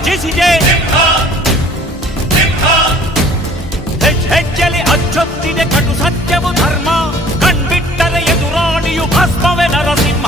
ಗರ್ಜಿಸಿದೆ. ಹೆಜ್ಜೆಲಿ ಅಚ್ಚೊತ್ತಿದೆ ಕಟು ಸತ್ಯವು ಧರ್ಮ, ಕಣ್ಬಿಟ್ಟರೆ ಎದುರಾಳಿಯು ಭಸ್ಮವೇ ನರಸಿಂಹ.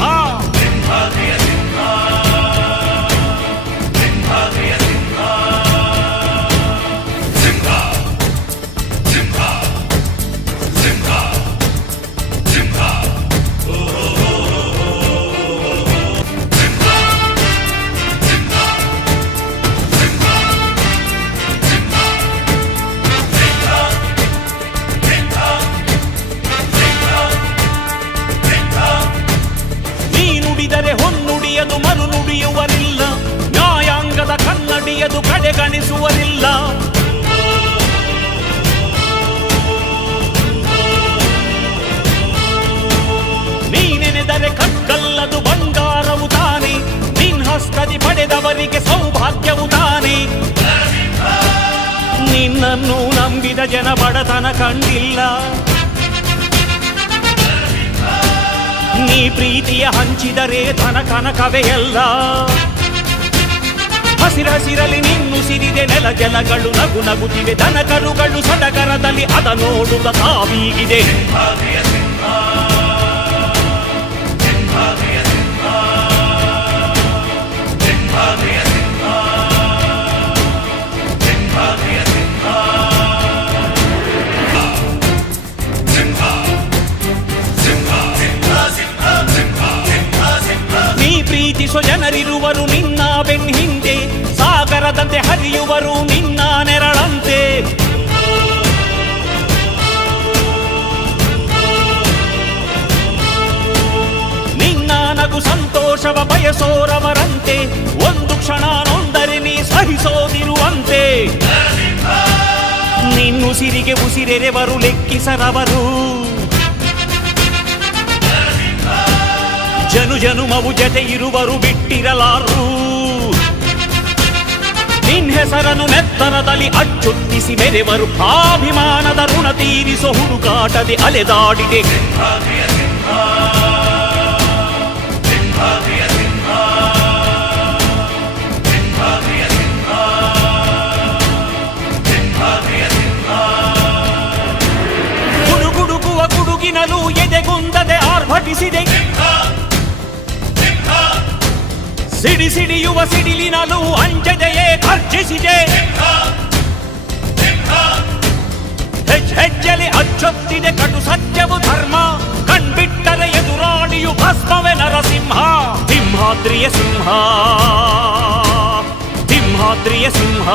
ಹೊನ್ನುಡಿಯದು ಮರು ನುಡಿಯುವರಿಲ್ಲ, ನ್ಯಾಯಾಂಗದ ಕನ್ನಡಿಯದು ಕಡೆಗಣಿಸುವರಿಲ್ಲ. ನೀನೆನೆದರೆ ಕಕ್ಕಲ್ಲದು ಬಂಗಾರವು ತಾನೆ, ನಿನ್ ಹಸ್ತದಿ ಪಡೆದವರಿಗೆ ಸೌಭಾಗ್ಯವು ತಾನೆ. ನಿನ್ನನ್ನು ನಂಬಿದ ಜನ ಬಡತನ ಕಂಡಿಲ್ಲ, ನೀ ಪ್ರೀತಿಯ ಹಂಚಿದರೆ ಧನ ಕನಕವೇ ಎಲ್ಲ. ಹಸಿರಸಿರಲಿ ನಿನ್ನುಸಿರಿದೆ ನೆಲ ಜಲಗಳು ನಗು ನಗುತ್ತಿವೆ, ದನ ಕರುಗಳು ಸಡಗರದಲ್ಲಿ ಅದ ನೋಡುತ್ತ ತಾವೀಗಿದೆ. ಪ್ರೀತಿಸೋ ಜನರಿರುವರು ನಿನ್ನ ಬೆನ್ ಹಿಂದೆ, ಸಾಗರದಂತೆ ಹರಿಯುವರು ನಿನ್ನ ನೆರಳಂತೆ. ನಿನ್ನ ನಗು ಸಂತೋಷವ ಬಯಸೋರವರಂತೆ, ಒಂದು ಕ್ಷಣ ನೊಂದರೆ ನೀ ಸಹಿಸೋದಿರುವಂತೆ. ನಿನ್ನುಸಿರಿಗೆ ಉಸಿರೆರೆವರು ಲೆಕ್ಕಿಸರವರು, ಜನು ಜನುಮವು ಜತೆ ಇರುವರು ಬಿಟ್ಟಿರಲಾರು. ನಿನ್ ಹೆಸರನ್ನು ನೆತ್ತರದಲ್ಲಿ ಅಚ್ಚೊತ್ತಿಸಿ ಮೆರೆವರು, ಅಭಿಮಾನದ ಋಣ ತೀರಿಸೋ ಹುಡುಕಾಟದೆ ಅಲೆದಾಡಿದೆ. ಗುಡುಗುಡುಗುವ ಗುಡುಗಿನಲು ಎದೆಗುಂದದೆ ಆರ್ಭಟಿಸಿದೆ, ಸಿಡಿ ಸಿಡಿಯುವ ಸಿಡಿಲಿನಲು ಅಂಜದೆಯೇ ಗರ್ಜಿಸಿದೆ. ಹೆಜ್ಜೆಲಿ ಅಚ್ಚೊತ್ತಿದೆ ಕಟು ಸತ್ಯವು ಧರ್ಮ, ಕಣ್ಬಿಟ್ಟರೆ ಎದುರಾಳಿಯು ಭಸ್ಮವೇ ನರಸಿಂಹ. ಸಿಂಹಾದ್ರಿಯ ಸಿಂಹ, ಸಿಂಹಾದ್ರಿಯ ಸಿಂಹ.